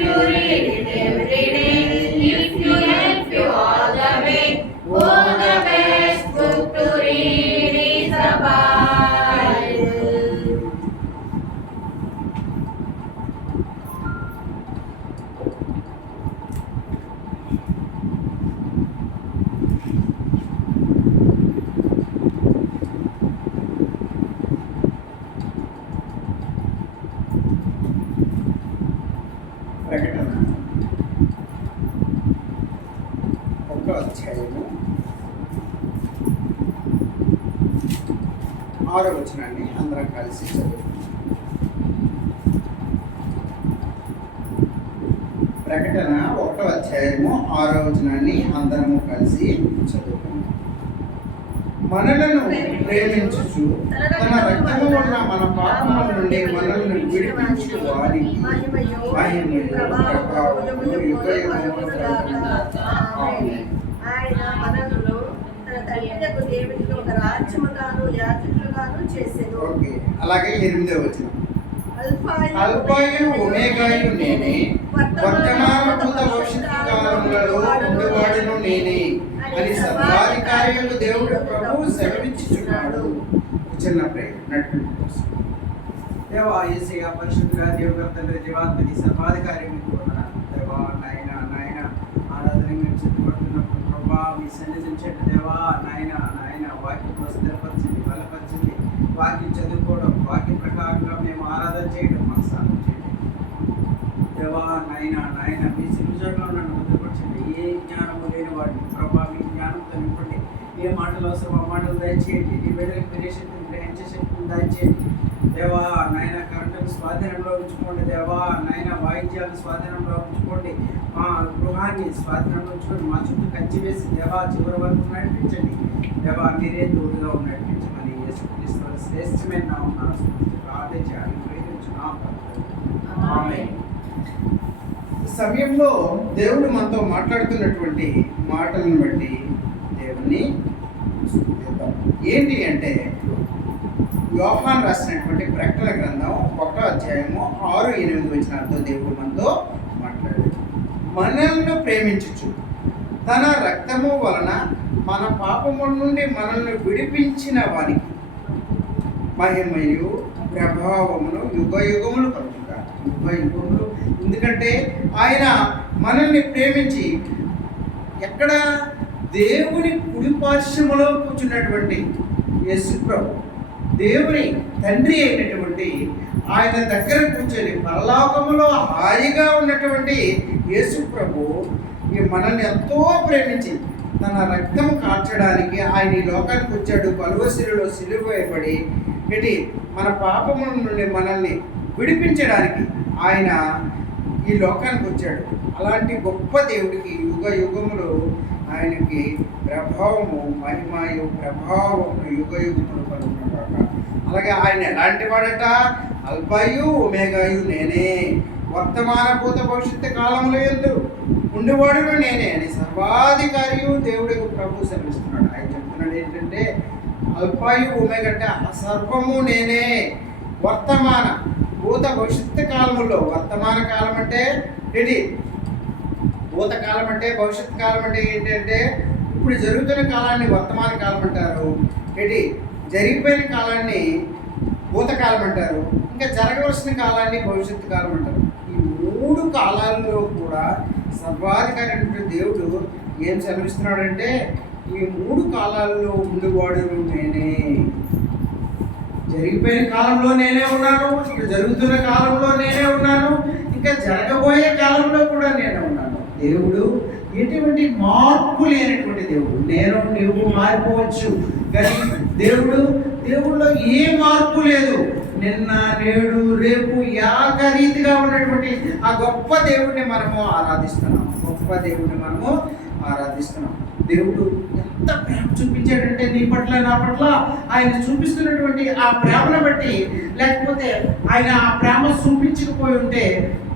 you read it every day, if you help you all the way, oh, the best book to read is the Bible. ప్రకటన 1వ అధ్యాయము 6వ వచనాన్ని అందరం కలిసి చదువుతాం. ప్రకటన 1వ అధ్యాయము 6వ వచనాన్ని అందరము కలిసి చదువుతాం. మనలను ప్రేమించుచు తన రక్తము వలన మన పాపముల నుండి మనల్ని విడిపించు వారికి మహిమయు ప్రభావములు యుగయుగములు ఆమేన్. ఆయన మనలను తన తండ్రి దేవునికి ఒక రాజ్యముగాను యాజకులుగాను చేసెను. ఓకే, అలాగే 8వ వచనం. అల్ఫాయు ఒమేగాయు నేనే, వర్తమాన భూత భవిష్యత్తు కాలములలో ఉండేవాడును నేనే అని సర్వాధికారులు దేవుడు ప్రభువు సెలవిచ్చుచున్నాడు. చిన్న ప్రేమ నడుపుని కోసం దేవా యేసయ్య పరిశుద్ధుడా దేవుడు తండ్రి జీవాత్మని సర్వాధికారి మీకు వందనాలు. దేవా నాయన ఆరాధన మేము సిద్ధపడుతున్నప్పుడు ప్రభా మీ సన్నిధించండి. దేవా నాయన వాక్యం స్థిరపరచండి, బలపరచండి. వాక్యం చదువుకోవడం, వాక్యం ప్రకారంగా మేము ఆరాధన చేయడం మాకు సాధన చేయండి. దేవా నాయన మీ సిరుజంలో నన్ను భద్రపరచండి. ఏ జ్ఞానము లేని వాడిని ప్రభా మీ జ్ఞానంతో నింపండి. ఏ మాటలు అవసరం ఆ మాటలు దయచేయండి. నీ బిడ్డలకు మీరే శక్తిని గ్రహించే శక్తిని దయచేయండి. దేవా నాయన కరెంటును స్వాధీనంలో ఉంచుకోండి. దేవా నాయన వాయిద్యాలను స్వాధీనంలో ఉంచుకోండి. మా గృహాన్ని స్వాధీనంలో ఉంచుకోండి. మా చుట్టూ కంచి వేసి దేవా చివరి వరకు నడిపించండి. దేవా మీరే తోడుగా నడిపించమని యేసుక్రీస్తు శ్రేష్టమైన నామమున ప్రార్థించి అనుగ్రహించున్నాం. ఆమేన్. ఈ సమయంలో దేవుడు మనతో మాట్లాడుతున్నటువంటి మాటలను బట్టి దేవుణ్ణి స్తుతిద్దాం. ఏంటి అంటే యోహాను రాసినటువంటి ప్రకటన గ్రంథం 1వ అధ్యాయము 6-8 వచనాలతో దేవుడు మనతో మాట్లాడాడు. మనల్ని ప్రేమించుచు తన రక్తము వలన మన పాపముల నుండి మనల్ని విడిపించిన వారికి మహిమయు ప్రభావమును యుగయుగములు కలుగుగా. యుగయుగములు ఎందుకంటే ఆయన మనల్ని ప్రేమించి ఎక్కడ దేవుని కుడిపార్శ్వములో కూర్చున్నటువంటి యేసు ప్రభు దేవుని తండ్రి అయినటువంటి ఆయన దగ్గర కూర్చొని పరలోకములో హాయిగా ఉన్నటువంటి యేసు ప్రభు మనల్ని ఎంతో ప్రేమించి తన రక్తం కార్చడానికి ఆయన ఈ లోకానికి వచ్చాడు. కలువసిరిలో సిలువ వేయబడి మన పాపముల నుండి మనల్ని విడిపించడానికి ఆయన ఈ లోకానికి వచ్చాడు. అలాంటి గొప్ప దేవుడికి యుగ యుగములు ఆయనకి ప్రభావము మహిమయు ప్రభావము యుగ యుగములు కలుగుతున్నాడు. అలాగే ఆయన ఎలాంటి వాడట? అల్ఫాయు ఒమేగాయు నేనే, వర్తమాన భూత భవిష్యత్తు కాలంలో యందు ఉండేవాడును నేనే అని సర్వాధికారియు దేవుడికి ప్రభు సెలవిస్తున్నాడు. ఆయన చెప్తున్నాడు ఏంటంటే అల్ఫాయు ఒమేగా అంటే సర్వము నేనే. వర్తమాన భూత భవిష్యత్తు కాలములో, వర్తమాన కాలం అంటే ఏంటి? భూతకాలం అంటే భవిష్యత్ కాలం అంటే ఏంటంటే ఇప్పుడు జరుగుతున్న కాలాన్ని వర్తమాన కాలం అంటారు. జరిగిపోయిన కాలాన్ని భూతకాలం అంటారు. ఇంకా జరగవలసిన కాలాన్ని భవిష్యత్తు కాలం అంటారు. ఈ 3 కాలాల్లో కూడా సర్వాధికారి దేవుడు ఏం సెలవిస్తున్నాడంటే ఈ 3 కాలాల్లో ఉండేవాడు నేనే. జరిగిపోయిన కాలంలో నేనే ఉన్నాను, ఇప్పుడు జరుగుతున్న కాలంలో నేనే ఉన్నాను, ఇంకా జరగబోయే కాలంలో కూడా నేనే ఉన్నాను. దేవుడు ఎటువంటి మార్పు లేనటువంటి దేవుడు. నువ్వు మారిపోవచ్చు కానీ దేవుడిలో ఏ మార్పు లేదు. నిన్న నేడు రేపు ఏకరీతిగా ఉన్నటువంటి ఆ గొప్ప దేవుడిని మనము ఆరాధిస్తున్నాం. దేవుడు ఎంత ప్రేమ చూపించాడంటే నీ పట్ల నా పట్ల ఆయన చూపిస్తున్నటువంటి ఆ ప్రేమను బట్టి, లేకపోతే ఆయన ఆ ప్రేమ చూపించకపోయి ఉంటే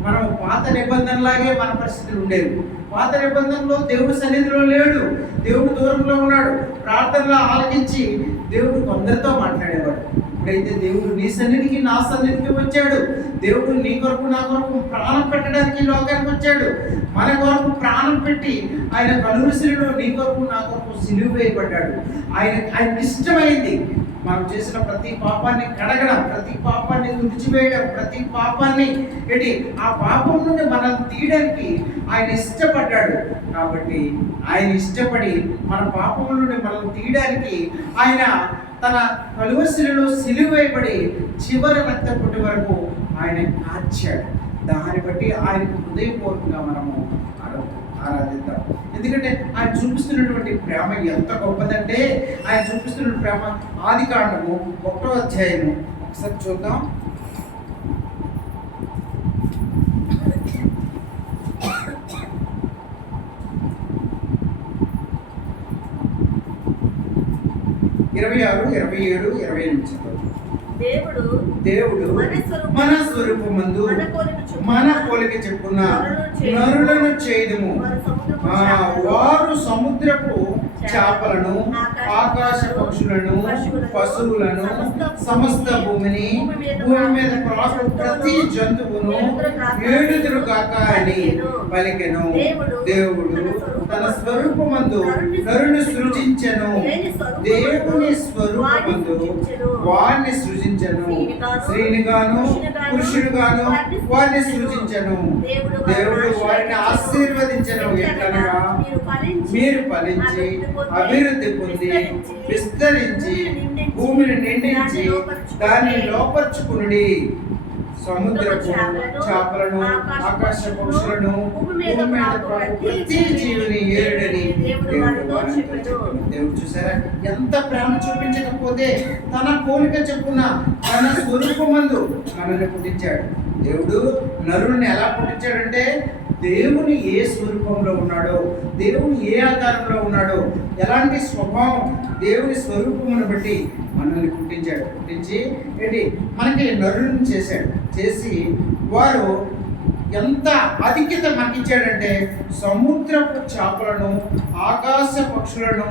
మనం పాత నిబంధనలాగే మన పరిస్థితులు ఉండేవి. పాత నిబంధనలో దేవుడు సన్నిధిలో లేడు, దేవుడు దూరంలో ఉన్నాడు. ప్రార్థనలో ఆలకించి దేవుడు కొందరితో మాట్లాడేవాడు. ఎప్పుడైతే దేవుడు నీ సన్నిధికి నా సన్నిధికి వచ్చాడు, దేవుడు నీ కొరకు నా కొరకు ప్రాణం పెట్టడానికి ఈ లోకానికి వచ్చాడు. మన కొరకు ప్రాణం పెట్టి ఆయన కలువరిశిలువలో నీ కొరకు నా కొరకు సిలువ వేయబడ్డాడు. ఆయనకి ఇష్టమైంది మనం చేసిన ప్రతి పాపాన్ని కడగడం, ప్రతి పాపాన్ని తుడిచివేయడం, ప్రతి పాపాన్ని ఆ పాపం నుండి మనం తీయడానికి ఆయన ఇష్టపడ్డాడు. కాబట్టి ఆయన ఇష్టపడి మన పాపం నుండి మనం తీయడానికి ఆయన తన కలువరిశిలువలో సిలువ వేయబడి చివరి రక్త పొట్టి వరకు ఆయన కార్చాడు. దాన్ని బట్టి ఆయనకు హృదయపూర్వకంగా మనము ఆరాధిద్దాం. ఎందుకంటే ఆయన చూపిస్తున్నటువంటి ప్రేమ ఎంత గొప్పదంటే, ఆయన చూపిస్తున్న ప్రేమ ఆదికాండము 1వ అధ్యాయము ఒకసారి చూద్దాం. ఇరవై 26, 27, 28 దేవుడు మన స్వరూపమందు మన పోలిక చెప్పున నరులను చేయుదుము. వారు సముద్రపు చేపలను, ఆకాశ పక్షులను, పశువులను, సమస్త భూమి మీద ప్రతి జంతువును ఏడుదురుగాక అని పలికెను. దేవుడు తన స్వరూపమందు నరుని సృజించెను. దేవుని స్వరూపమందు వారిని సృజించెను. స్త్రీనిగాను పురుషుడుగాను వారిని సృజించెను. దేవుడు వారిని ఆశీర్వదించెను. ఎట్లనగా మీరు ఫలించి అభివృద్ధి పొంది విస్తరించి భూమిని నిండించి దాన్ని లోపర్చుకునుడి. సముద్రపు చేపలను, ఆకాశ పక్షులను, భూమి మీద ప్రతి జీవిని ఏరుడని దేవుడు చూసారా ఎంత ప్రేమ చూపించకపోతే తన పోలిక చెప్పున తన స్వరూపమందు మనల్ని పుట్టించాడు. దేవుడు నరుని ఎలా పుట్టించాడంటే, దేవుని ఏ స్వరూపంలో ఉన్నాడో, దేవుని ఏ ఆకారంలో ఉన్నాడో, ఎలాంటి స్వభావం దేవుని స్వరూపమును బట్టి మనల్ని పుట్టించాడు. పుట్టించి మనకి నరుని చేశాడు. చేసి వారు ఎంత ఆధిక్యత మనకిచ్చాడంటే, సముద్రపు చేపలను, ఆకాశ పక్షులను,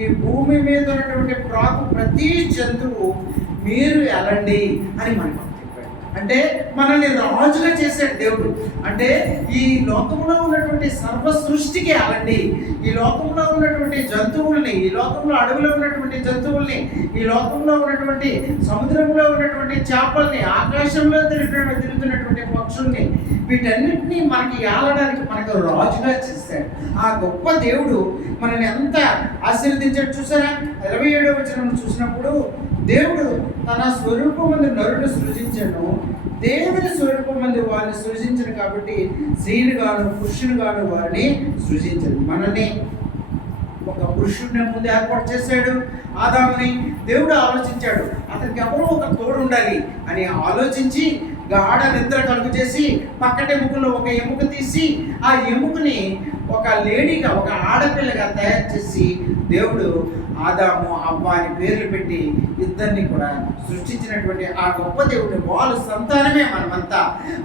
ఈ భూమి మీద ఉన్నటువంటి ప్రతి జంతువు మీరు ఎలండి అని మనకు చెప్పాడు. అంటే మనల్ని రాజుగా చేశాడు దేవుడు. అంటే ఈ లోకంలో ఉన్నటువంటి సర్వ సృష్టికి ఎలండి, ఈ లోకంలో ఉన్నటువంటి జంతువుల్ని, ఈ లోకంలో అడవిలో ఉన్నటువంటి జంతువుల్ని, ఈ లోకంలో ఉన్నటువంటి సముద్రంలో ఉన్నటువంటి చేపల్ని, ఆకాశంలో తిరుగుతున్నటువంటి పక్షుల్ని, వీటన్నిటినీ మనకి ఏలడానికి మనకు రాజుగా చేశాడు. ఆ గొప్ప దేవుడు మనల్ని ఎంత ఆశీర్వదించాడు చూసారా. 27వ వచనం చూసినప్పుడు, దేవుడు తన స్వరూపమందు నరుని సృజించను. దేవుని స్వరూపమందు వారిని సృజించను కాబట్టి స్త్రీలుగాను పురుషులుగాను వారిని సృజించను. మనల్ని ఒక పురుషుడిని ముందు ఏర్పాటు చేశాడు. ఆదాముని దేవుడు ఆలోచించాడు, అతనికి ఎవరో ఒక తోడు ఉండాలి అని ఆలోచించి గాఢ నిద్ర కలుగు చేసి పక్కటి ఎముకలో ఒక ఎముక తీసి ఆ ఎముకని ఒక లేడీగా, ఒక ఆడపిల్లగా తయారు చేసి దేవుడు ఆదాము అవ్వ అని పేర్లు పెట్టి ఇద్దరిని కూడా సృష్టించినటువంటి ఆ గొప్ప దేవుడిని, వాళ్ళ సంతానమే మనమంతా.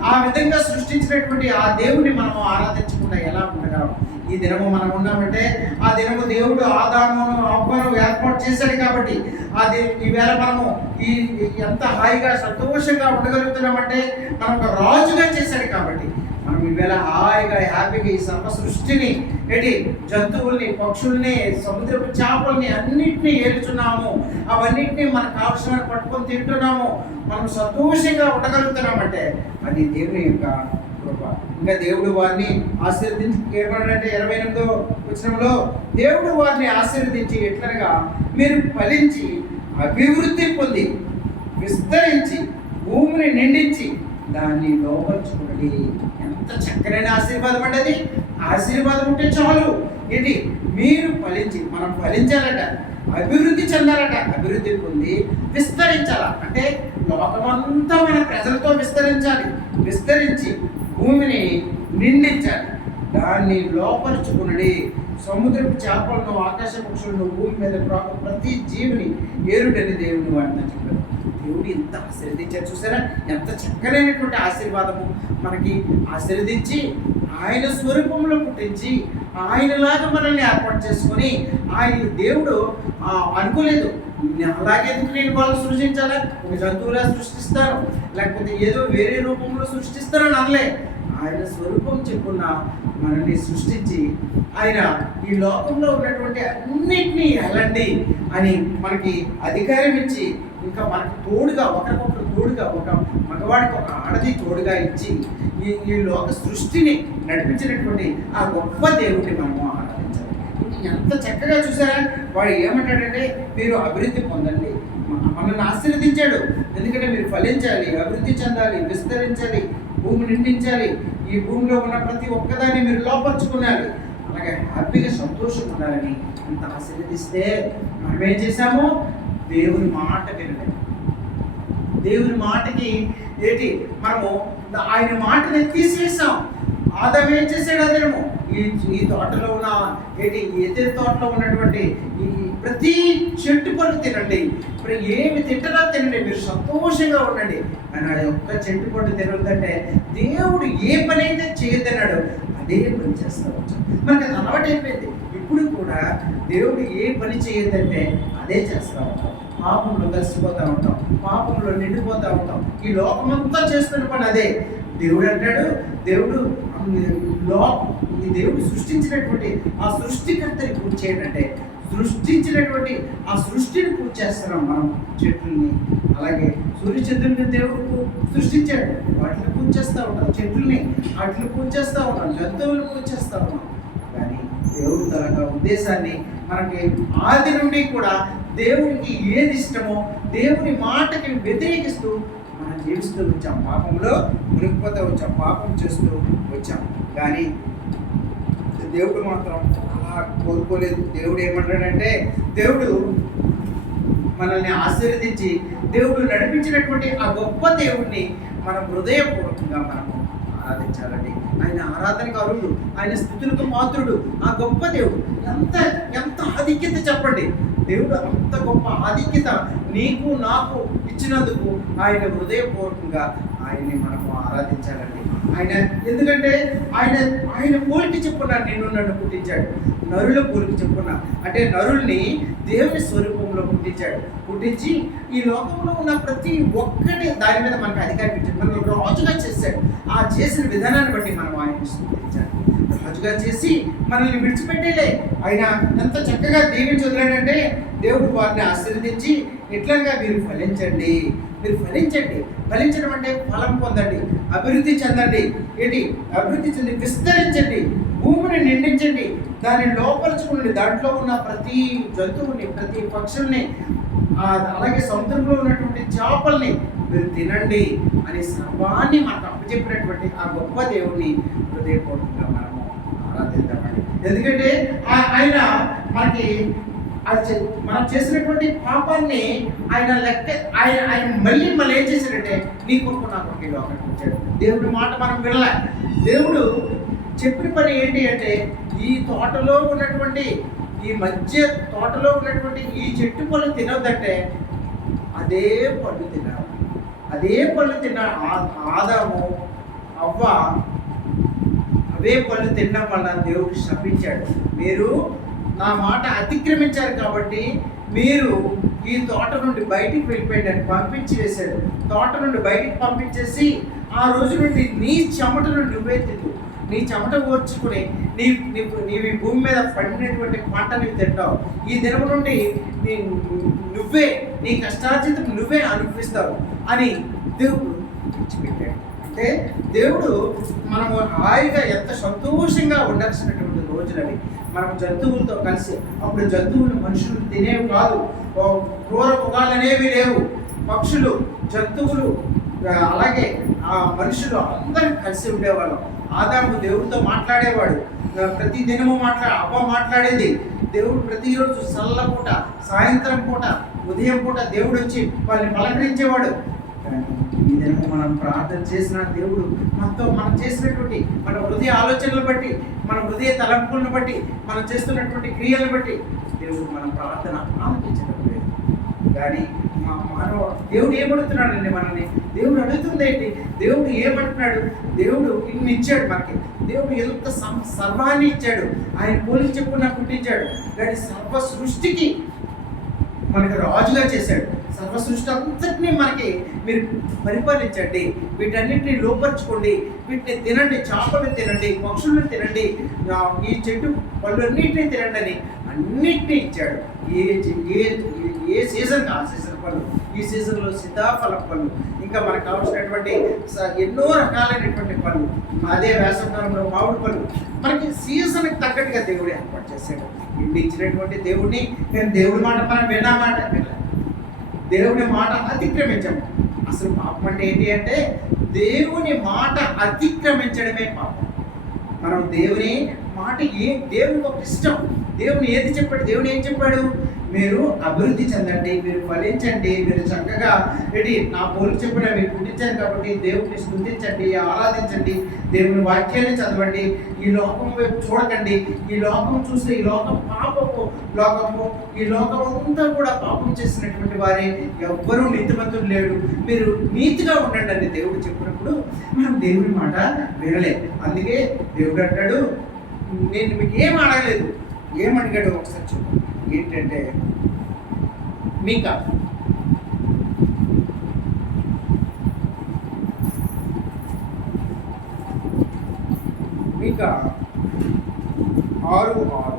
ఆ విధంగా సృష్టించినటువంటి ఆ దేవుడిని మనము ఆరాధించకుండా ఎలా ఉండగలం? ఈ దినము మనం ఉన్నామంటే ఆ దినము దేవుడు ఆదామును అవ్వను ఏర్పాటు చేశాడు కాబట్టి అది ఈవేళ మనము ఎంత హాయిగా సంతోషంగా ఉండగలుగుతున్నామంటే మనం ఒక రాజుగా చేశాడు కాబట్టి మనం ఈవేళ హాయిగా హ్యాపీగా ఈ సర్వ సృష్టిని జంతువుల్ని, పక్షుల్ని, సముద్రపు చేపల్ని అన్నింటినీ ఏలుచున్నాము. అవన్నింటినీ మనకు కావలసిన పట్టుకొని తింటున్నాము. మనం సంతోషంగా ఉండగలుగుతున్నామంటే అది దేవుని యొక్క కృప. ఇంకా దేవుడు వారిని ఆశీర్వదించి ఏమన్నాడంటే 28వ వచనంలో, దేవుడు వారిని ఆశీర్వదించి ఎట్లనగా మీరు ఫలించి అభివృద్ధి పొంది విస్తరించి భూమిని నిండించి దాన్ని లోపరుచుకోండి. ఎంత చక్కనైన ఆశీర్వాదం అంటే అది. ఆశీర్వాదం ఉంటే చాలు. మీరు ఫలించి, మనం ఫలించాలట, అభివృద్ధి చెందాలట, అభివృద్ధి పొంది విస్తరించాల. అంటే లోకమంతా మన ప్రజలతో విస్తరించాలి. విస్తరించి భూమిని నిండించాలి, దాన్ని లోపరుచుకునడి. సముద్రపు చేపలను, ఆకాశ పక్షులను, భూమి మీద ప్రతి జీవిని ఏరుడని దేవుని వాడిని చెప్పారు. దేవుడు ఎంత ఆశీర్వదించారు చూసారా. ఎంత చక్కనైనటువంటి ఆశీర్వాదము మనకి ఆశీర్వదించి ఆయన స్వరూపంలో పుట్టించి ఆయనలాగా మనల్ని ఏర్పాటు చేసుకొని ఆయన దేవుడు అనుకోలేదు అలాగే ఎందుకు నేను వాళ్ళు సృష్టించాలా? ఒక జంతువులా సృష్టిస్తాను, లేకపోతే ఏదో వేరే రూపంలో సృష్టిస్తానని అనలే. ఆయన స్వరూపం చెప్పున్న మనల్ని సృష్టించి ఆయన ఈ లోకంలో ఉన్నటువంటి అన్నిటినీ వెళ్ళండి అని మనకి అధికారం ఇచ్చి, ఇంకా మనకు తోడుగా ఒకరికొకరు తోడుగా, ఒక మగవాడికి ఒక ఆడది తోడుగా ఇచ్చి ఈ లోక సృష్టిని నడిపించినటువంటి ఆ గొప్ప దేవుడిని మనము ఆరాధించాలి. ఎంత చక్కగా చూసారా? వాడు ఏమంటాడంటే, మీరు అభివృద్ధి పొందండి. మనల్ని ఆశీర్వదించాడు. ఎందుకంటే మీరు ఫలించాలి, అభివృద్ధి చెందాలి, విస్తరించాలి, భూమి నిండించాలి, ఈ భూమిలో ఉన్న ప్రతి ఒక్కదాన్ని మీరు లోపరుచుకున్నాలి, అలాగే హ్యాపీగా సంతోషం ఉండాలని అంత ఆశీర్వదిస్తే మనం ఏం చేశాము? దేవుని మాట వినలేదు. దేవుని మాటకి ఏంటి, మనము ఆయన మాటని తీసివేసాం. ఆదాము ఏం చేశాడు? అదేమో ఈ తోటలో ఉన్న ఏదే తోటలో ఉన్నటువంటి ఈ ప్రతి చెట్టు పళ్ళు తినండి, ఇప్పుడు ఏమి తింటారో తినండి, మీరు సంతోషంగా ఉండండి అని. ఆ ఒక్క చెట్టు పళ్ళు తినొద్దంటే దేవుడు ఏ పని అయితే చేయొద్దన్నాడు అదే పని చేస్తూ వచ్చాం. మనకి అది అలవాటు అయిపోయింది. ఇప్పుడు కూడా దేవుడు ఏ పని చేయొద్దంటే అదే చేస్తూ ఉంటాం. పాపంలో కలిసిపోతూ ఉంటాం, పాపంలో నిండిపోతూ ఉంటాం. ఈ లోకమంతా చేస్తున్న పని అదే. దేవుడు అంటాడు, ఈ దేవుడు సృష్టించినటువంటి ఆ సృష్టికర్తని పూజ చేయాలంటే, సృష్టించినటువంటి ఆ సృష్టిని పూజ చేస్తున్నాం మనం. చెట్లని, అలాగే సూర్యచంద్రుని దేవుడు సృష్టించాడు, వాటిని పూజ చేస్తూ ఉంటాం. చెట్లని వాటిని పూజ చేస్తూ ఉంటాం, జంతువులను పూజ చేస్తూ ఉన్నాం. కానీ దేవుడు తన ఉద్దేశాన్ని మనకి ఆది నుండి కూడా దేవుడికి ఏది ఇష్టమో దేవుని మాటకి వ్యతిరేకిస్తూ మనం జీవిస్తూ వచ్చాం. పాపంలో మునిగిపోతూ వచ్చాం, పాపం చేస్తూ వచ్చాం. కానీ దేవుడు మాత్రం అలా కోరుకోలేదు. దేవుడు ఏమంటాడంటే, దేవుడు మనల్ని ఆశీర్వదించి దేవుడు నడిపించినటువంటి ఆ గొప్ప దేవుడిని మనం హృదయపూర్వకంగా మనము ఆరాధించాలండి. ఆయన ఆరాధనకు అర్హుడు, ఆయన స్థుతులకు పాత్రుడు. ఆ గొప్ప దేవుడు ఎంత ఆధిక్యత చెప్పండి. దేవుడు అంత గొప్ప ఆధిక్యత నీకు నాకు ఇచ్చినందుకు ఆయన హృదయపూర్వకంగా ఆయన్ని మనము ఆరాధించాలండి. ఆయన ఎందుకంటే ఆయన పోలిక చెప్పున్నా నిన్ను నన్ను పుట్టించాడు. నరుల పోలిక చెప్పున్నా అంటే నరుల్ని దేవుని స్వరూపంలో పుట్టించి ఈ లోకంలో ఉన్న ప్రతి ఒక్కటి దాని మీద మనకు అధికారం ఇచ్చాడు. మనం రాజుగా చేశాడు. ఆ చేసిన విధానాన్ని బట్టి మనం ఆయన్ని స్తుతించాలి. రాజుగా చేసి మనల్ని విడిచిపెట్టేలే. ఆయన ఎంత చక్కగా దీవించి వదిలాడంటే, దేవుడు వారిని ఆశీర్వదించి ఎట్లాగా మీరు ఫలించండి, మీరు ఫలించడం అంటే ఫలం పొందండి, అభివృద్ధి చెందండి. అభివృద్ధి చెంది విస్తరించండి, భూమిని నిండించండి, దాన్ని లోపరుచుకుని దాంట్లో ఉన్న ప్రతి జంతువుని, ప్రతి పక్షుల్ని, అలాగే సముద్రంలో ఉన్నటువంటి చేపల్ని మీరు తినండి అని సర్వాన్ని మనకు అప్పచెప్పినటువంటి ఆ గొప్ప దేవుని హృదయపూర్వకంగా మనము ఆరాధిద్దామండి. ఎందుకంటే ఆయన మనకి మనం చేసినటువంటి పాపాన్ని ఆయన మళ్ళీ ఏం చేశాడంటే, నీ కొరకు నా కొరకు ఈ లోకానికి వచ్చాడు. దేవుడి మాట మనం వినలే. దేవుడు చెప్పిన పని ఏంటి అంటే, ఈ తోటలో ఉన్నటువంటి ఈ మధ్య తోటలో ఉన్నటువంటి ఈ చెట్టు పళ్ళు తినొద్దంటే అదే పళ్ళు తిన్నారు. ఆదాము అవ్వ అవే పళ్ళు తినడం వల్ల దేవుడు శపించాడు. మీరు నా మాట అతిక్రమించారు కాబట్టి మీరు ఈ తోట నుండి బయటికి వెళ్ళిపోయాడని పంపించి వేశాడు. తోట నుండి బయటికి పంపించేసి ఆ రోజు నుండి నీ చెమటను నువ్వే తింటూ, నీ చెమట ఓర్చుకుని నీవి భూమి మీద పడినటువంటి పంటని తింటావు. ఈ దినం నుండి నువ్వే నీ కష్టార్జితం నువ్వే అనుభవిస్తావు అని దేవుడు విడిచిపెట్టాడు. అంటే దేవుడు మనము హాయిగా ఎంత సంతోషంగా ఉండాల్సినటువంటి రోజులని మనం జంతువులతో కలిసి, అప్పుడు జంతువులు మనుషులు తినేవి కాదు, క్రూర మృగాలు అనేవి లేవు, పక్షులు, జంతువులు, అలాగే ఆ మనుషులు అందరం కలిసి ఉండేవాళ్ళం. ఆదాము దేవుడితో మాట్లాడేవాడు, ప్రతి దినము అవ్వ మాట్లాడేది. దేవుడు ప్రతిరోజు సల్ల పూట, సాయంత్రం పూట, ఉదయం పూట దేవుడు వచ్చి వాళ్ళని పలకరించేవాడు. ఈ దినము మనం ప్రార్థన చేసిన దేవుడు మనం చేసినటువంటి మన హృదయ ఆలోచనలు బట్టి, మన హృదయ తలంపులను బట్టి, మనం చేస్తున్నటువంటి క్రియలను బట్టి దేవుడు మన ప్రార్థన ఆలోచించడం లేదు. కానీ దేవుడు ఏమడుగుతున్నాడండి మనల్ని? దేవుడు అడుగుతుంది ఏంటి? దేవుడు ఏమంటున్నాడు? దేవుడు ఇన్ని ఇచ్చాడు మనకి. దేవుడు ఎంత సర్వాన్ని ఇచ్చాడు. ఆయన పోలికి చెప్పుకున్నా పుట్టించాడు. కానీ సర్వ సృష్టికి మనకి రాజుగా చేశాడు. సర్వ సృష్టి అంతటినీ మనకి మీరు పరిపాలించండి, వీటన్నిటిని లోపరుచుకోండి, వీటిని తినండి, చేపలు తినండి, పక్షులను తినండి, ఈ చెట్టు పళ్ళన్నింటినీ తినండి అని అన్నిటినీ ఇచ్చాడు. ఏ ఏ ఏ సీజన్కి ఆ సీజన్ పళ్ళు, ఈ సీజన్లో సీతాఫల పళ్ళు, ఇంకా మనకు కావాల్సినటువంటి ఎన్నో రకాలైనటువంటి పళ్ళు, అదే వేసవకాలంలో మామిడి పళ్ళు, మనకి సీజన్కి తగ్గట్టుగా దేవుడు ఏర్పాటు చేశాడు. ఇన్ని ఇచ్చినటువంటి దేవుడిని నేను దేవుడి మాట మనం విన్నామాట, దేవుని మాట అతిక్రమించము. అసలు పాపం అంటే ఏంటి అంటే దేవుని మాట అతిక్రమించడమే పాపం. మనం దేవుని మాట దేవునికి ఒక ఇష్టం. దేవుని ఏది చెప్పాడు? దేవుని ఏం చెప్పాడు? మీరు అభివృద్ధి చెందండి, మీరు ఫలించండి, మీరు చక్కగా నా పోలిక చెప్పిన మీరు పుట్టించారు కాబట్టి దేవుని స్తుతించండి, ఆరాధించండి, దేవుని వాక్యాన్ని చదవండి, ఈ లోకం వైపు చూడకండి. ఈ లోకం చూస్తే ఈ లోకం పాపము లోకము, ఈ లోకం అంతా కూడా పాపం చేసినటువంటి వారే, ఎవ్వరూ నీతిమంతులు లేడు, మీరు నీతిగా ఉండండి అని దేవుడు చెప్పినప్పుడు మనం దేవుని మాట వినలేదు. అందుకే దేవుడు అంటాడు, నేను మీకు ఏం అడగలేదు. ఏమడిగాడు ఒకసారి చూద్దాం. ఏంటంటే మీకా మీకా 6:6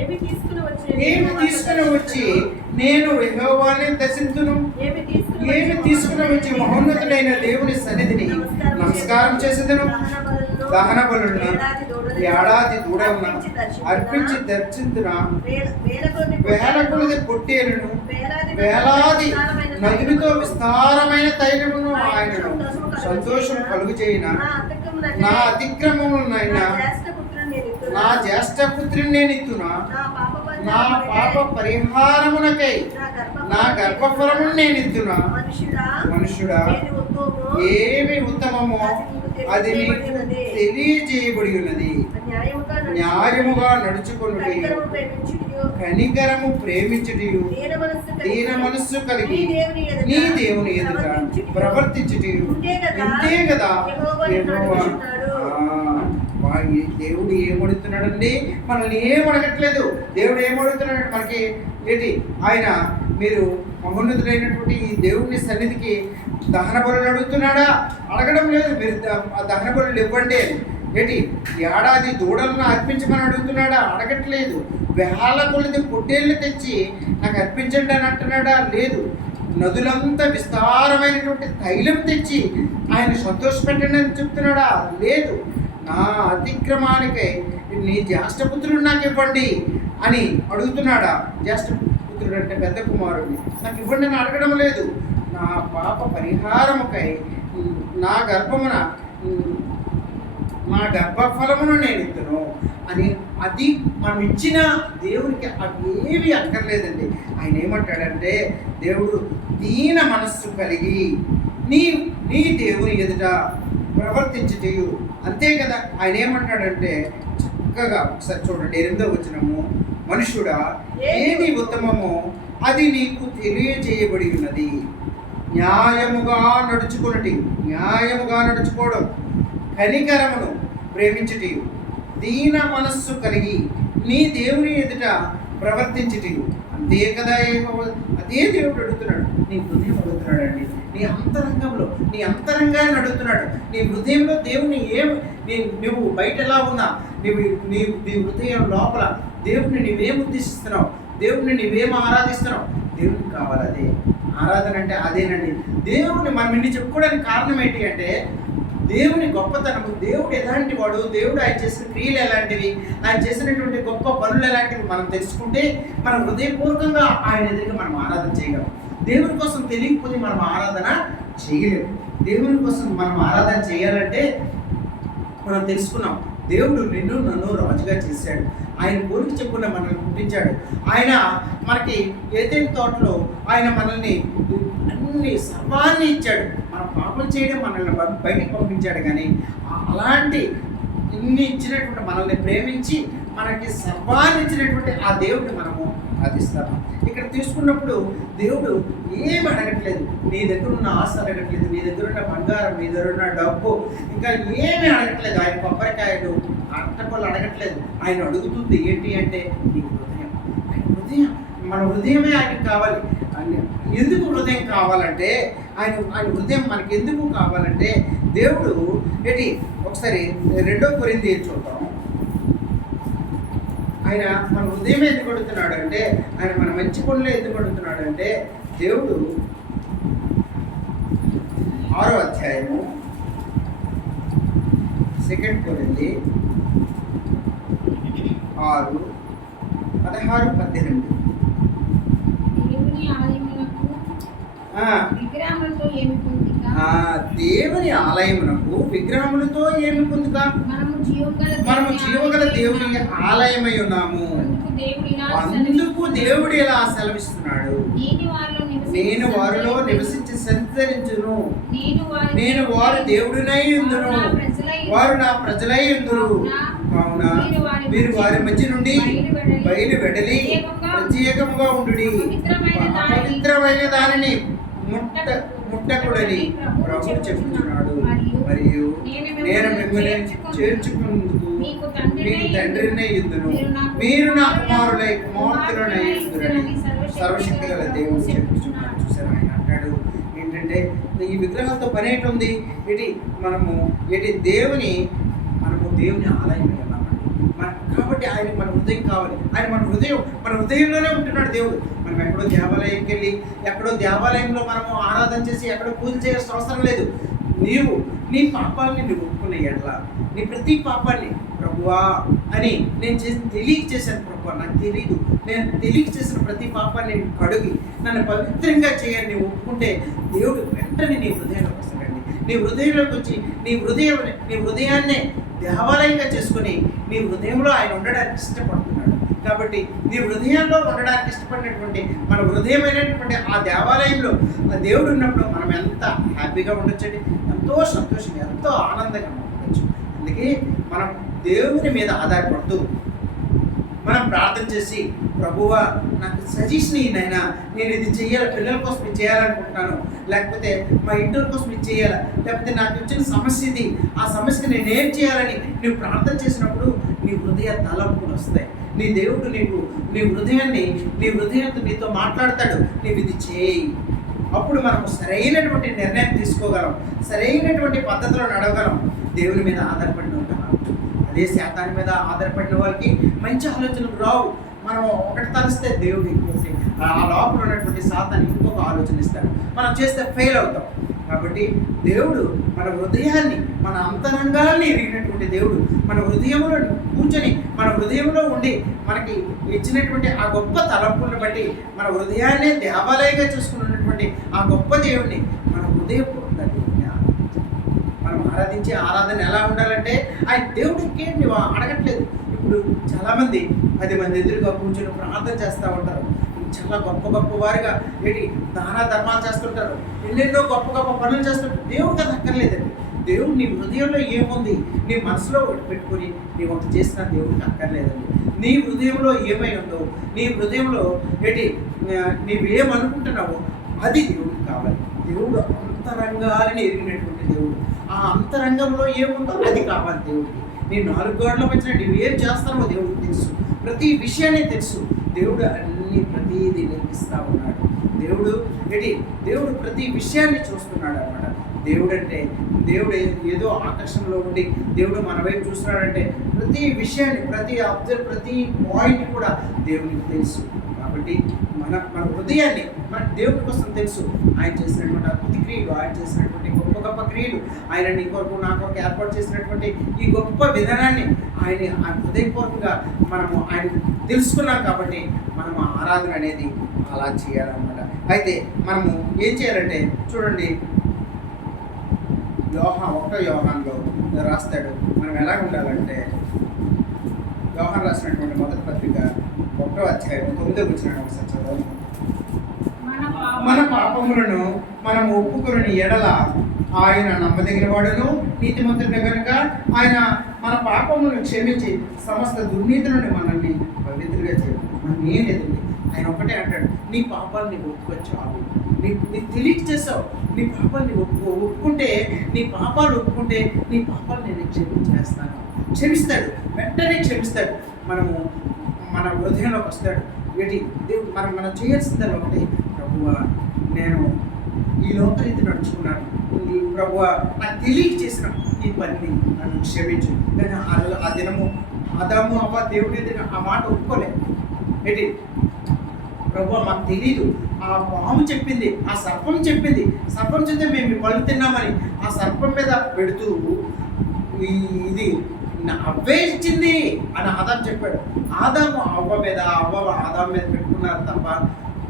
ఏమి తీసుకుని వచ్చి నేను యెహోవాని దర్శించును, ఏమి తీసుకుని వచ్చి మహోన్నతుడైన దేవుని సన్నిధిని నమస్కారం చేసేదను, దహన బలులను ఏడాది దూడలను అర్పించి దర్శించున, వేల కొలది పొట్టేలను వేలాది నదులతో విస్తారమైన తైలమును ఆయనను సంతోషం కలుగు చేయన, నా అతిక్రమములనైనా నా జ్యేష్ఠ పుత్రుని నేను ఇత్తునా, నా పాప పరిహారమునకై నా గర్భఫలమును నేను ఇత్తునా. మనుషుడా, ఏమి ఉత్తమమో అది నీకు తెలియజేయబడి ఉన్నది. న్యాయముగా నడుచుకొనుట, కనికరము ప్రేమించుటయు, దీన మనస్సు కలిగి నీ దేవుని ఎదుట ప్రవర్తించుటయు ఇంతే కదా యెహోవా. దేవుడు ఏమడుగుతున్నాడండి? మనల్ని ఏం అడగట్లేదు. దేవుడు ఏమడుగుతున్నాడు మనకి ఏంటి? ఆయన మీరు మహోన్నతుడైనటువంటి ఈ దేవుని సన్నిధికి దహన బలులు అడుగుతున్నాడా? అడగడం లేదు. మీరు దహన బలులు ఇవ్వండి ఏంటి? ఏడాది దూడలను అర్పించమని అడుగుతున్నాడా? అడగట్లేదు. వేల కొలది పొట్టేళ్ళు తెచ్చి నాకు అర్పించండి అని అంటున్నాడా? లేదు. నదులంతా విస్తారమైనటువంటి తైలం తెచ్చి ఆయన సంతోషపెట్టండి అని చెప్తున్నాడా? లేదు. నా అతిక్రమానికై నీ జ్యేష్ఠపుత్రుడు నాకు ఇవ్వండి అని అడుగుతున్నాడా? జ్యేష్ఠపుత్రుడు అంటే పెద్ద కుమారుడిని నాకు ఇవ్వండి అని అడగడం లేదు. నా పాప పరిహారముకై నా గర్భఫలమును నేను ఇద్దును అని, అది మనం ఇచ్చిన దేవునికి అవి ఏవి అక్కర్లేదండి. ఆయన ఏమంటాడంటే, దేవుడు దీన మనస్సు కలిగి నీ దేవుని ఎదుట ప్రవర్తించుటయు, అంతే కదా. ఆయన ఏమంటాడంటే చక్కగా ఒకసారి చూడండి 8వ వచనము, మనుషుడా, ఏది ఉత్తమమో అది నీకు తెలియజేయబడి ఉన్నది. న్యాయముగా నడుచుకోవడం, కనికరమును ప్రేమించుటయు, దీన మనస్సు కలిగి నీ దేవుని ఎదుట ప్రవర్తించుటయు, అంతే కదా. అదే దేవుడు అడుగుతున్నాడు. నీ హృదయం అడుగుతున్నాడండి. నీ అంతరంగంలో నీ అంతరంగాన్ని అడుగుతున్నాడు. నీ హృదయంలో దేవుని నువ్వు బయట ఎలా ఉన్నా, నీ హృదయం లోపల దేవుడిని నువ్వేం ఉద్దేశిస్తున్నావు, దేవుడిని నువ్వేం ఆరాధిస్తున్నావు, దేవుడికి కావాలి అదే ఆరాధన. అంటే అదేనండి దేవుడిని మనం ఇన్ని చెప్పుకోవడానికి కారణం ఏంటి అంటే, దేవుని గొప్పతనము, దేవుడు ఎలాంటి వాడు, దేవుడు ఆయన చేసిన క్రియలు ఎలాంటివి, ఆయన చేసినటువంటి గొప్ప పనులు ఎలాంటివి మనం తెలుసుకుంటే మనం హృదయపూర్వకంగా ఆయన ఎదురుగా మనం ఆరాధన చేయగలం. దేవుని కోసం తెలియకపోతే మనం ఆరాధన చేయలేము. దేవుని కోసం మనం ఆరాధన చేయాలంటే మనం తెలుసుకున్నాం, దేవుడు నిన్ను నన్ను రాజుగా చేశాడు, ఆయన పోలిక చెప్పున మనల్ని పుట్టించాడు. ఆయన మనకి ఏదైనా తోటలో ఆయన మనల్ని అన్ని సర్వాన్ని ఇచ్చాడు. మనం పాపం చేయడం మనల్ని బయటికి పంపించాడు. కానీ అలాంటి ఇన్ని ఇచ్చినటువంటి మనల్ని ప్రేమించి మనకి సర్వాన్ని ఇచ్చినటువంటి ఆ దేవుడిని మనము ఆరాధిస్తాము. ఇక్కడ తీసుకున్నప్పుడు దేవుడు ఏమి అడగట్లేదు. నీ దగ్గర ఉన్న ఆస్తి అడగట్లేదు, నీ దగ్గర ఉన్న బంగారం, నీ దగ్గర ఉన్న డబ్బు, ఇంకా ఏమీ అడగట్లేదు. ఆయన కొబ్బరికాయలు అట్టపళ్ళు అడగట్లేదు. ఆయన అడుగుతుంది ఏంటి అంటే నీ హృదయం. హృదయం, మన హృదయమే ఆయనకి కావాలి. ఎందుకు హృదయం కావాలంటే ఆయన హృదయం మనకి ఎందుకు కావాలంటే దేవుడు ఏంటి ఒకసారి 2 కొరింథీ చూద్దాం. ఆయన మన హృదయం ఎందుకు అడుగుతున్నాడు అంటే, ఆయన మన మంచి పనులు ఎందుకు అడుగుతున్నాడు అంటే, దేవుడు 6వ అధ్యాయము 2 కొరింథీ 6, 16, 18. దేవుని ఆలయమునకు విగ్రహములతో ఏమి పొందిక? దేవుని ఆలయమునకు విగ్రహములతో ఏమి పొందుక? మనము జీవగల దేవుని ఆలయమై ఉన్నాము. అందుకు దేవుడు ఇలా సెలవిస్తున్నాడు, నేను వారిలో నివసించి సంచరించును, నేను వారు దేవుడినై ఉందును, వారు నా ప్రజలై ఉందురు. కావున మీరు వారి మధ్య నుండి బయలు వెడలి ప్రత్యేకముగా ఉండుడి, పవిత్రమైన దానిని ముట్టకుడని ప్రభువు చెప్తున్నాడు. మరియు నేను మిమ్మల్ని చేర్చుకుందుకు మీకు తండ్రినై ఉందును, మీరు నా కుమారులై కుమార్తెలనై ఉందురని సర్వశక్తి గల దేవుడు చెప్తున్నాడు. చూసారు, ఆయన అంటాడు ఏంటంటే ఈ విగ్రహాలతో పని ఏంటి ఉంది, మనము దేవుని ఆలయం కాబట్టి ఆయన మన హృదయం కావాలి. ఆయన మన హృదయంలోనే ఉంటున్నాడు దేవుడు. మనం ఎక్కడో దేవాలయంకి వెళ్ళి ఎక్కడో దేవాలయంలో మనము ఆరాధన చేసి ఎక్కడో పూజ చేయాల్సిన అవసరం లేదు. నీవు నీ పాపాలని నువ్వు ఒప్పుకునే ఎట్లా, నీ ప్రతి పాపాన్ని ప్రభువా అని నేను తెలియక చేశాను ప్రభువా, నాకు తెలియదు, నేను తెలియక చేసిన ప్రతి పాపాన్ని కడుగి నన్ను పవిత్రంగా చేయాలని నువ్వు ఒప్పుకుంటే దేవుడు వెంటనే నీ హృదయంలోకి వస్తాడండి. నీ హృదయంలోకి వచ్చి నీ హృదయాన్నే దేవాలయంగా చేసుకుని నీ హృదయంలో ఆయన ఉండడానికి ఇష్టపడుతున్నాడు. కాబట్టి నీ హృదయంలో ఉండడానికి ఇష్టపడినటువంటి మన హృదయమైనటువంటి ఆ దేవాలయంలో ఆ దేవుడు ఉన్నప్పుడు మనం ఎంత హ్యాపీగా ఉండొచ్చండి, ఎంతో సంతోషంగా, ఎంతో ఆనందంగా ఉండొచ్చు. అందుకే మనం దేవుని మీద ఆధారపడుతూ మనం ప్రార్థన చేసి, ప్రభువా నాకు సజెషన్ ఇయ్యనైనా, నేను ఇది చేయాలి, పిల్లల కోసం ఇది చేయాలనుకుంటున్నాను, లేకపోతే మా ఇంటి కోసం ఇది చేయాలా, లేకపోతే నాకు వచ్చిన సమస్య ఇది, ఆ సమస్యకి నేను ఏం చేయాలని నువ్వు ప్రార్థన చేసినప్పుడు నీ హృదయ తలంపులు వస్తాయి. నీ దేవుడు నీ హృదయంతో నీతో మాట్లాడతాడు, నీవు ఇది చేయి. అప్పుడు మనము సరైనటువంటి నిర్ణయం తీసుకోగలం, సరైనటువంటి పద్ధతిలో నడవగలం, దేవుని మీద ఆధారపడిన ఉంటాం. అదే శాతాన్ని మీద ఆధారపడిన వాళ్ళకి మంచి ఆలోచనలు రావు. మనం ఒకటి తలిస్తే దేవుడు ఇంకోటి, ఆ లోపల ఉన్నటువంటి శాతాన్ని ఇంకొక ఆలోచన ఇస్తాడు, మనం చేస్తే ఫెయిల్ అవుతాం. కాబట్టి దేవుడు మన హృదయాన్ని, మన అంతరంగాన్ని ఎరిగినటువంటి దేవుడు మన హృదయంలో కూర్చొని, మన హృదయంలో ఉండి మనకి ఇచ్చినటువంటి ఆ గొప్ప తలంపులను బట్టి మన హృదయాన్నే దేవాలయంగా చూసుకున్నటువంటి ఆ గొప్ప దేవుడిని మన హృదయపూర్వకంగా మనం ఆరాధించే ఆరాధన ఎలా ఉండాలంటే, ఆయన దేవుడు ఇంకేంటి అడగట్లేదు. ఇప్పుడు చాలామంది 10 మంది ఎదురుగా కూర్చొని ప్రార్థన చేస్తూ ఉంటారు, చాలా గొప్ప వారిగా దాన ధర్మాలు చేస్తుంటారు, ఎన్నెన్నో గొప్ప పనులు చేస్తుంటారు. దేవుడికి అది అక్కర్లేదండి. దేవుడు నీ హృదయంలో ఏముంది నీ మనసులో ఒకటి పెట్టుకొని నీ ఒకటి చేసిన దేవుడికి అక్కర్లేదండి. నీ హృదయంలో ఏమై ఉందో, నీ హృదయంలో నీవేమనుకుంటున్నావో అది దేవుడికి కావాలి. దేవుడు అంతరంగాలని ఎరిగినటువంటి దేవుడు. ఆ అంతరంగంలో ఏముందో అది కావాలి దేవుడికి. నీ 4 గోడల మధ్యన నువ్వు ఏం చేస్తావో దేవుడికి తెలుసు, ప్రతి విషయాన్ని తెలుసు. దేవుడు ప్రతిదీ లెక్కిస్తూ ఉన్నాడు. దేవుడు ప్రతి విషయాన్ని చూస్తున్నాడు అన్నమాట. దేవుడు ఏదో ఆకర్షణలో ఉండి దేవుడు మన వైపు చూస్తున్నాడంటే ప్రతి విషయాన్ని, ప్రతి పాయింట్ కూడా దేవునికి తెలుసు. కాబట్టి మన హృదయాన్ని మన దేవుడి కోసం తెలుసు. ఆయన చేసినటువంటి అద్భుత క్రియలు, ఆయన చేసినటువంటి గొప్ప క్రియలు, ఆయన నీ కొరకు నా కొరకు ఏర్పాటు చేసినటువంటి ఈ గొప్ప విధానాన్ని ఆయన హృదయపూర్వకంగా మనము ఆయన తెలుసుకున్నాం. కాబట్టి మనము ఆరాధన అనేది అలా చేయాలన్నమాట. అయితే మనము ఏం చేయాలంటే చూడండి, యోహాన్లో రాస్తాడు మనం ఎలా ఉండాలంటే, యోహాన్ రాసినటువంటి మొదటి పత్రిక 1వ అధ్యాయం 9వ వచనం ఒకసారి చదవాలి. మన పాపములను మనం ఒప్పుకుని ఎడల ఆయన నమ్మదగిన వాడును నీతిమంతుడు కనుక ఆయన మన పాపములను క్షమించి సమస్త దుర్నీతి నుండి మనల్ని పవిత్రంగా చేయడం. మనం ఏం లేదండి, ఆయన ఒకటే అంటాడు, నీ పాపాలని ఒప్పుకొచ్చావు, నీకు తెలియక చేసావు, నీ పాపాలని ఒప్పుకుంటే నీ పాపాలు నేను క్షమిస్తాను. క్షమిస్తాడు, వెంటనే క్షమిస్తాడు. మన హృదయంలోకి వస్తాడు. ఏంటి దేవుడు మనం చేయాల్సిందని ఒకటి, ప్రభువా నేను ఈ లోకరీతి నడుచుకున్నాను, ఈ ప్రభువా నాకు తెలియక చేసిన ఈ పనిని నన్ను క్షమించు. కానీ ఆ దినము ఆదాము అవ్వ దేవుడి ఎదుట ఆ మాట ఒప్పుకోలేదు. ఏంటి ప్రభువా మాకు తెలీదు, ఆ పాము చెప్పింది, ఆ సర్పం చెప్పింది, సర్పం చెప్తే మేము ఈ పళ్ళు తిన్నామని ఆ సర్పం మీద పెడుతూ ఇది అవ్వే ఇచ్చింది అని ఆదాము చెప్పాడు. ఆదాము అవ్వ మీద, అవ్వ ఆదాము మీద పెట్టుకున్నారు తప్ప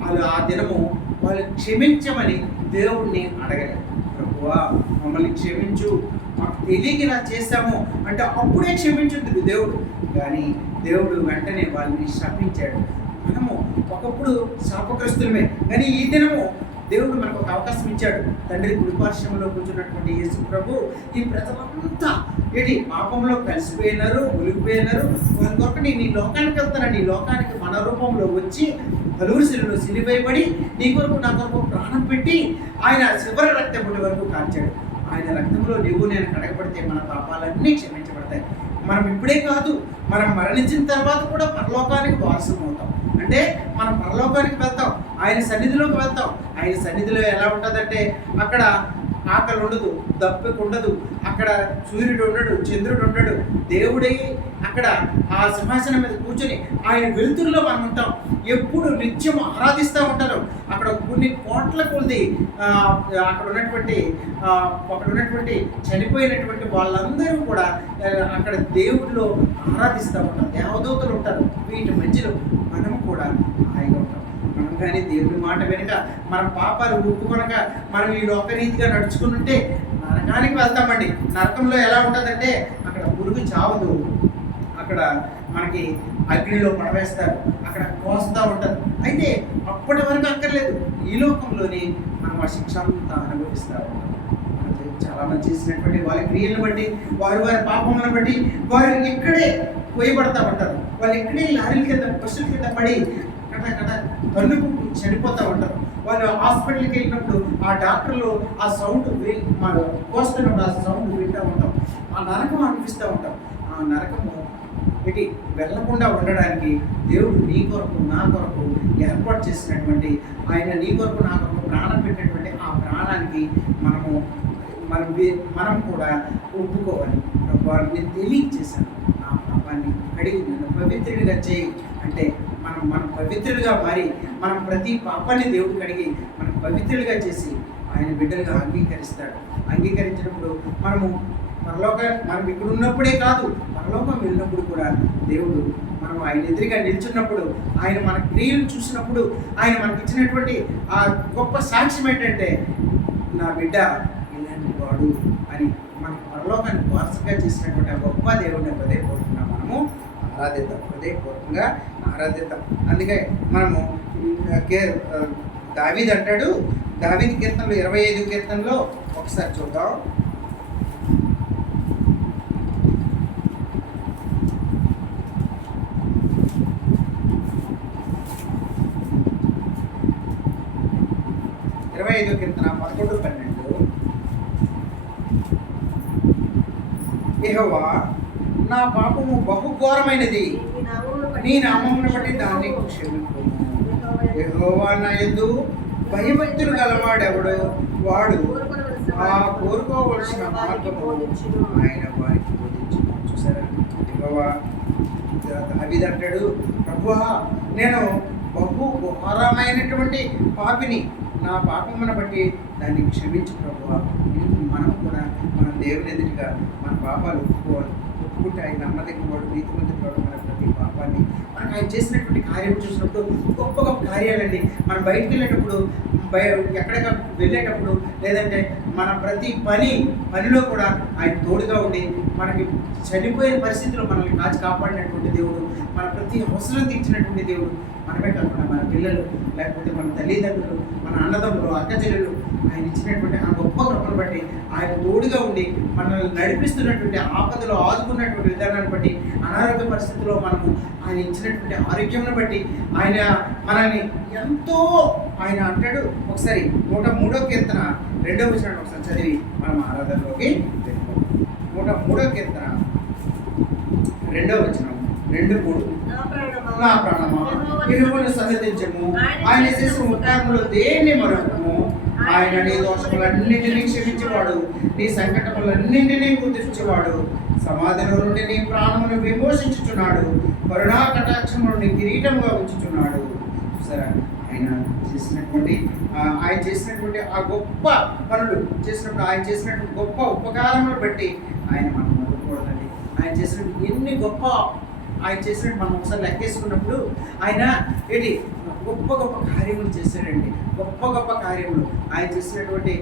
వాళ్ళు ఆ దినము వాళ్ళు క్షమించమని దేవుడిని అడగలేదు. ప్రభువా మమ్మల్ని క్షమించు, మాకు తెలియక ఇలా చేశాము అంటే అప్పుడే క్షమించుంది దేవుడు. కానీ దేవుడు వెంటనే వాళ్ళని శపించాడు. మనము ఒకప్పుడు శాపగ్రస్తులమే, కానీ ఈ దినము దేవుడు మనకు ఒక అవకాశం ఇచ్చాడు. తండ్రి కుడిపార్శ్వంలో కూర్చున్నటువంటి యేసు ప్రభు ఈ ప్రజలంతా ఏంటి పాపంలో కలిసిపోయినారు, మునిగిపోయినారు. వాళ్ళ కొరకు నేను ఈ లోకానికి వెళ్తానని ఈ లోకానికి మన రూపంలో వచ్చి కలువరిశిలలో సిలువైపడి నీ కొరకు నా కొరకు ప్రాణం పెట్టి ఆయన చివరి రక్తపుటి వరకు కాల్చాడు. ఆయన రక్తంలో నీవు నేను కడగబడితే మన పాపాలన్నీ క్షమించబడతాయి. మనం ఇప్పుడే కాదు, మనం మరణించిన తర్వాత కూడా పరలోకానికి వారసం అవుతాం. అంటే మనం పరలోకానికి వెళ్తాం, ఆయన సన్నిధిలోకి వెళ్తాం. ఆయన సన్నిధిలో ఎలా ఉంటుందంటే అక్కడ ఆకలి ఉండదు, దప్పిక ఉండదు, అక్కడ సూర్యుడు ఉండడు, చంద్రుడు ఉండడు. దేవుడే అక్కడ ఆ సింహాసనం మీద కూర్చొని ఆయన వెలుతురులో మనం ఉంటాం. ఎప్పుడు నిత్యం ఆరాధిస్తూ ఉంటారు. అక్కడ కొన్ని కోట్ల కొద్ది అక్కడ ఉన్నటువంటి చనిపోయినటువంటి వాళ్ళందరూ కూడా అక్కడ దేవుడిలో ఆరాధిస్తూ ఉంటారు. దేవదూతలు ఉంటారు. వీటి మధ్యలో మనం కూడా హాయిగా ఉంటాం. మనం కానీ దేవుడి మాట వెనుక మన పాపాలు ఒప్పుకొనక మనం ఈ లోకరీతిగా నడుచుకుంటుంటే నరకానికి వెళ్తామండి. నరకంలో ఎలా ఉంటుందంటే అక్కడ పురుగు చావదు, అక్కడ మనకి అగ్నిలో పడవేస్తారు, అక్కడ కోస్తూ ఉంటారు. అయితే అప్పటి వరకు అక్కర్లేదు, ఈ లోకంలోనే మనం ఆ శిక్ష అంతా అనుభవిస్తూ ఉంటాం. చాలా మంది చేసినటువంటి వారి క్రియలను బట్టి, వారి పాపములను బట్టి వారు ఇక్కడే పోయబడతా ఉంటారు. వాళ్ళు ఇక్కడే లారీల కింద, బస్సుల కింద పడి కన్నుకు చనిపోతూ ఉంటారు. వాళ్ళు హాస్పిటల్కి వెళ్ళినప్పుడు ఆ డాక్టర్లు ఆ సౌండ్ కోస్తున్నప్పుడు ఆ సౌండ్ వింటూ ఉంటాం. ఆ నరకం అనిపిస్తూ ఉంటాం. ఆ నరకము ఇటు వెళ్ళకుండా ఉండడానికి దేవుడు నీ కొరకు నా కొరకు ఏర్పాటు చేసినటువంటి, ఆయన నీ కొరకు నా కొరకు ప్రాణం పెట్టినటువంటి ఆ ప్రాణానికి మనం కూడా ఒప్పుకోవాలి. నేను తెలియచేశాను, నా పాపాన్ని కడిగి నన్ను పవిత్రుడిగా చేయి అంటే మనం పవిత్రులుగా మారి మనం ప్రతి పాపాన్ని దేవుడు కడిగి మనం పవిత్రులుగా చేసి ఆయన బిడ్డలుగా అంగీకరిస్తాడు. అంగీకరించినప్పుడు మనం ఇక్కడ ఉన్నప్పుడే కాదు, పరలోకం వెళ్ళినప్పుడు కూడా దేవుడు మనం ఆయన ఎదురుగా నిల్చున్నప్పుడు, ఆయన మన క్రియలు చూసినప్పుడు, ఆయన మనకి ఇచ్చినటువంటి ఆ గొప్ప సాక్ష్యం ఏంటంటే నా బిడ్డ ఇలాంటి వాడు అని మనకి పరలోకాన్ని వారసుగా చేసినటువంటి ఆ గొప్ప దేవుడిని హృదయపూర్వకంగా మనము ఆరాధిద్దాం, హృదయపూర్వకంగా ఆరాధిద్దాం. అందుకే మనము దావీదు అంటాడు, దావీదు కీర్తనలో 25 కీర్తనలో ఒకసారి చూద్దాం. కీర్తన 11-12. యెహోవా నా పాపము బహుఘోరమైనది, నీ నామమును బట్టి దాన్ని క్షమించుము. యెహోవా నా యందు భయభక్తులు గలవాడెవడు, వాడు ఆ కోరుకోవలసిన మార్గము ఆయన వారికి బోధించును. చూసారా, యెహోవా దావీదు అంటాడు, ప్రభువా నేను బహు ఘోరమైనటువంటి పాపిని, నా పాపమును బట్టి దాన్ని క్షమించు ప్రభువా. మనం కూడా మన దేవుని ఎదుటిగా మన పాపాలు ఒప్పుకోవాలి. ఒప్పుకుంటే ఆయన నమ్మదగిన వాడు, నీతిమంతుడు వాడు. మన ప్రతి పాపాన్ని మనకు ఆయన చేసినటువంటి కార్యం చూసినప్పుడు గొప్ప గొప్ప కార్యాలండి. మనం బయటకు వెళ్ళేటప్పుడు, ఎక్కడికి వెళ్ళేటప్పుడు, లేదంటే మన ప్రతి పనిలో కూడా ఆయన తోడుగా ఉండి మనకి చనిపోయే పరిస్థితిలో మనల్ని కాపాడినటువంటి దేవుడు, మన ప్రతి అవసరం తీర్చినటువంటి దేవుడు. మనమే కాకుండా మన పిల్లలు, లేకపోతే మన తల్లిదండ్రులు, మన అన్నదమ్ములు, అక్కచెల్లెలు ఆయన ఇచ్చినటువంటి ఆ గొప్ప కృపను బట్టి, ఆయన తోడుగా ఉండి మనల్ని నడిపిస్తున్నటువంటి, ఆపదలో ఆదుకున్నటువంటి విధానాన్ని బట్టి, అనారోగ్య పరిస్థితుల్లో మనము ఆయన ఇచ్చినటువంటి ఆరోగ్యంను బట్టి, ఆయన మనల్ని ఎంతో ఆయన అంటాడు. ఒకసారి 103వ కీర్తన 2వ వచనాన్ని ఒకసారి చదివి మనం ఆరాధనలోకి వెళ్ళిపోతాం. 103వ కీర్తన 2వ వచనం. 2:3 నా ప్రాణమా నా ప్రాణమా యెహోవాను సన్నిధించము, ఆయన చేసిన ఉపకారములు దేన్ని మరొకము. ఆయన నీ దోషములన్నింటినీ క్షమించేవాడు, నీ సంకటములన్నింటినీ కుదిర్చేవాడు. సమాధిలో నుండి నీ ప్రాణమును విమోచించుచున్నాడు, కరుణా కటాక్షమును నీ కిరీటముగా ఉంచుచున్నాడు. సరే, ఆయన చేసినటువంటి ఆ గొప్ప పనులు చేసినప్పుడు, ఆయన చేసినటువంటి గొప్ప ఉపకారములు బట్టి ఆయన మనం మరొకూడదండి. ఆయన చేసినటువంటి ఎన్ని గొప్ప ఆయన చేసినట్టు మనం ఒకసారి లెక్కేసుకున్నప్పుడు ఆయన ఏంటి గొప్ప గొప్ప కార్యములు చేశాడండి. గొప్ప గొప్ప కార్యములు ఆయన చేసినటువంటి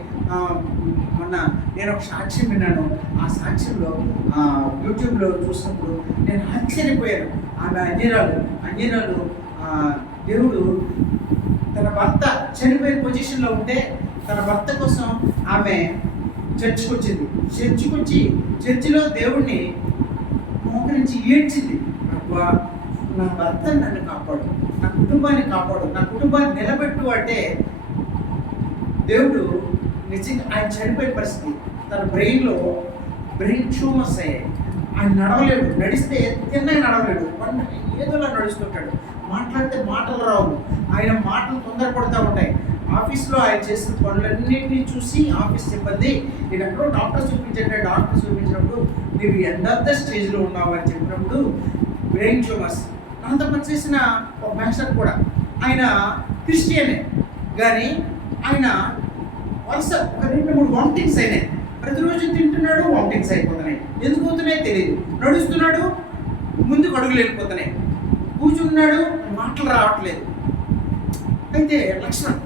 మొన్న నేను ఒక సాక్ష్యం విన్నాను. ఆ సాక్ష్యంలో యూట్యూబ్లో చూసినప్పుడు నేను ఆశ్చర్యపోయాను. ఆమె అన్యరాలు దేవుడు తన భర్త చనిపోయిన పొజిషన్లో ఉంటే తన భర్త కోసం ఆమె చర్చికి వచ్చింది. చర్చిలో దేవుణ్ణి మోకరించి ఏడ్చింది. అబ్బా, నా భర్త నన్ను కాపాడు, నా కుటుంబాన్ని కాపాడు, నా కుటుంబాన్ని నిలబెట్టు అంటే దేవుడు నిజంగా ఆయన చనిపోయిన పరిస్థితి. తన బ్రెయిన్ ట్యూమర్స్ అయ్యాయి. ఆయన నడవలేడు, నడిస్తే తిన్నగా నడవలేడు, ఏదోలా నడుస్తుంటాడు. మాట్లాడితే మాటలు రావు, ఆయన మాటలు తొందరపడుతూ ఉంటాయి. ఆఫీస్లో ఆయన చేసిన పనులన్నింటినీ చూసి ఆఫీస్ సిబ్బంది నేను ఎక్కడో డాక్టర్ చూపించినప్పుడు మీరు ఎండ్ ఆఫ్ ద స్టేజ్లో ఉన్నావు అని చెప్పినప్పుడు బ్రెయిన్ ట్యూమర్స్ అంత పనిచేసిన ఒక మాస్టర్ కూడా ఆయన క్రిస్టియనే, కానీ ఆయన వరుస ఒక 2-3 వామిటింగ్స్ అయినాయి. ప్రతిరోజు తింటున్నాడు, వామిటింగ్స్ అయిపోతున్నాయి. ఎందుకు అవుతున్నాయో తెలియదు. నడుస్తున్నాడు, ముందుకు అడుగులు వెళ్ళిపోతున్నాయి. కూర్చున్నాడు, మాటలు రావట్లేదు. అయితే లక్షణం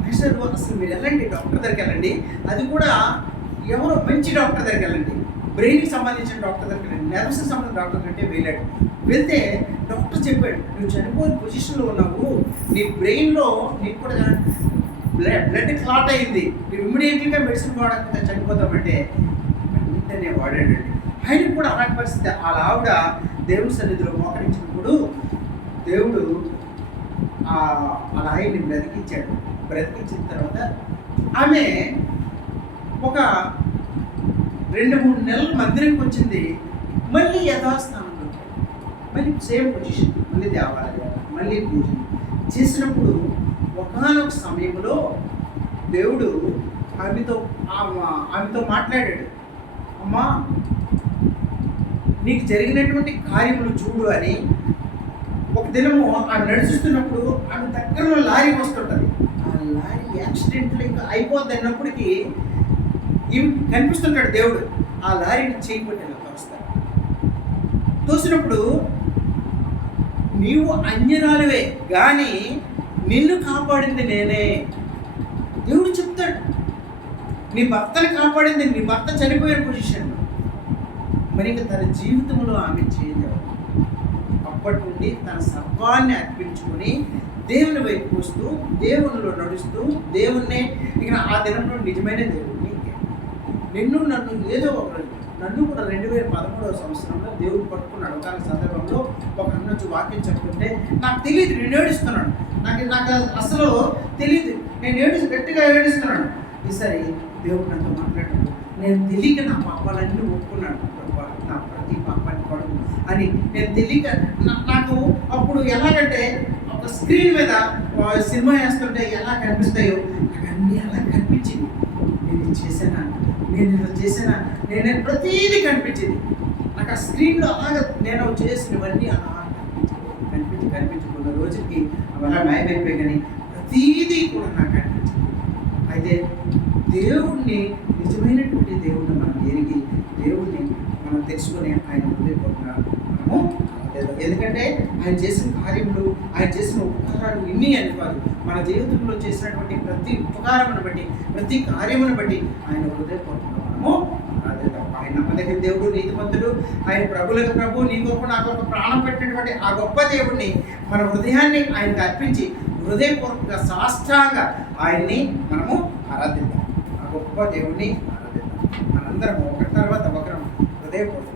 మాస్టర్ అసలు మీరు వెళ్ళండి, డాక్టర్ దగ్గరికి వెళ్ళండి, అది కూడా ఎవరో మంచి డాక్టర్ దగ్గరికి వెళ్ళండి, బ్రెయిన్కి సంబంధించిన డాక్టర్ దగ్గరికి వెళ్ళండి, నర్వ్స్కి సంబంధించిన డాక్టర్ కంటే వెళ్తే డాక్టర్ చెప్పాడు, నువ్వు చనిపోయిన పొజిషన్లో ఉన్నావు, నీ బ్రెయిన్లో నీకు కూడా బ్లడ్ క్లాట్ అయింది, నువ్వు ఇమ్మీడియట్గా మెడిసిన్ వాడకుండా చనిపోతామంటే వెంటనే వాడాడండి. ఆయనకు కూడా అలాంటి పరిస్థితి. అలా ఆవిడ దేవుడి సన్నిధిలో మోకరించినప్పుడు దేవుడు అలా ఆయన్ని బ్రతికించిన తర్వాత ఆమె ఒక 2-3 నెలల మందిరంకి వచ్చింది. మళ్ళీ యథాస్థానంలో మళ్ళీ సేమ్ పొజిషన్, మళ్ళీ దేవాలయం, మళ్ళీ పూజ చేసినప్పుడు ఒకానొక సమయంలో దేవుడు ఆమెతో మాట్లాడాడు. అమ్మా, నీకు జరిగినటువంటి కార్యములు చూడు అని. ఒక దినము ఆమె నడుస్తున్నప్పుడు ఆమె దగ్గరలో లారీ వస్తుంటుంది. ఆ లారీ యాక్సిడెంట్లు ఇంకా అయిపోద్ది అన్నప్పటికీ ఇవి కనిపిస్తుంటాడు దేవుడు. ఆ లారీని చేయబట్టి తోస్తాడు. తోసినప్పుడు నీవు అన్యరాలువే కానీ నిన్ను కాపాడింది నేనే. దేవుడు చెప్తాడు, నీ భర్తను కాపాడింది, నీ భర్త చనిపోయే పొజిషన్లో. మరి ఇంకా తన జీవితంలో ఆమె చేయలేవు. అప్పటి నుండి తన సర్వాన్ని అర్పించుకొని దేవుని వైపు వస్తూ, దేవునిలో నడుస్తూ, దేవుణ్ణే ఇక ఆ దినంలో నిజమైన దేవుడిని నన్ను ఏదో నన్ను కూడా 2013వ సంవత్సరంలో దేవుడు పట్టుకున్నాడు. ఒక సందర్భంలో ఒక అన్న వచ్చి వాక్యం చెప్తుంటే నాకు తెలియదు, నేను ఏడుస్తున్నాను. నాకు అసలు తెలియదు, నేను గట్టిగా ఏడుస్తున్నాను. ఈసారి దేవుడు నాతో మాట్లాడాడు. నేను తెలియక నా పాపాలన్నీ ఒప్పుకున్నాను. నా ప్రతి పాపాన్ని పడుకు అని నేను తెలియక నాకు అప్పుడు ఎలాగంటే ఒక స్క్రీన్ మీద సినిమా వేస్తుంటే ఎలా కనిపిస్తాయో నాకు అన్నీ అలా కనిపించింది. నేను చేశానా, నేను ప్రతీది కనిపించింది. నాకు ఆ స్క్రీన్లో అలాగ నేను చేసినవన్నీ అలా కనిపించుకున్న రోజుకి అలా మాయమైపోయి, కానీ ప్రతీది కూడా నాకు కనిపించింది. అయితే దేవుణ్ణి, నిజమైనటువంటి దేవుణ్ణి మనం ఎరిగి దేవుణ్ణి మనం తెలుసుకొని ఆయన హృదయపూర్వకంగా మనము, ఎందుకంటే ఆయన చేసిన కార్యములు, ఆయన చేసిన ఉపకారాలు ఇన్ని అని కాదు, మన జీవితంలో చేసినటువంటి ప్రతి ఉపకారమును బట్టి, ప్రతి కార్యమును బట్టి ఆయన హృదయపూర్వకంగా మనము ఆయన నమ్మదగిన దేవుడు, నీతిమంతుడు, ఆయన ప్రభులకు ప్రభు, నీ గొప్ప నాకు ఒక ప్రాణం పెట్టినటువంటి ఆ గొప్ప దేవుడిని మన హృదయాన్ని ఆయనకు అర్పించి హృదయపూర్వకంగా సాష్టాంగా ఆయన్ని మనము ఆరాధిద్దాం. ఆ గొప్ప దేవుడిని ఆరాధిద్దాం. మనందరం ఒకరి తర్వాత ఒకరం హృదయపూర్వకంగా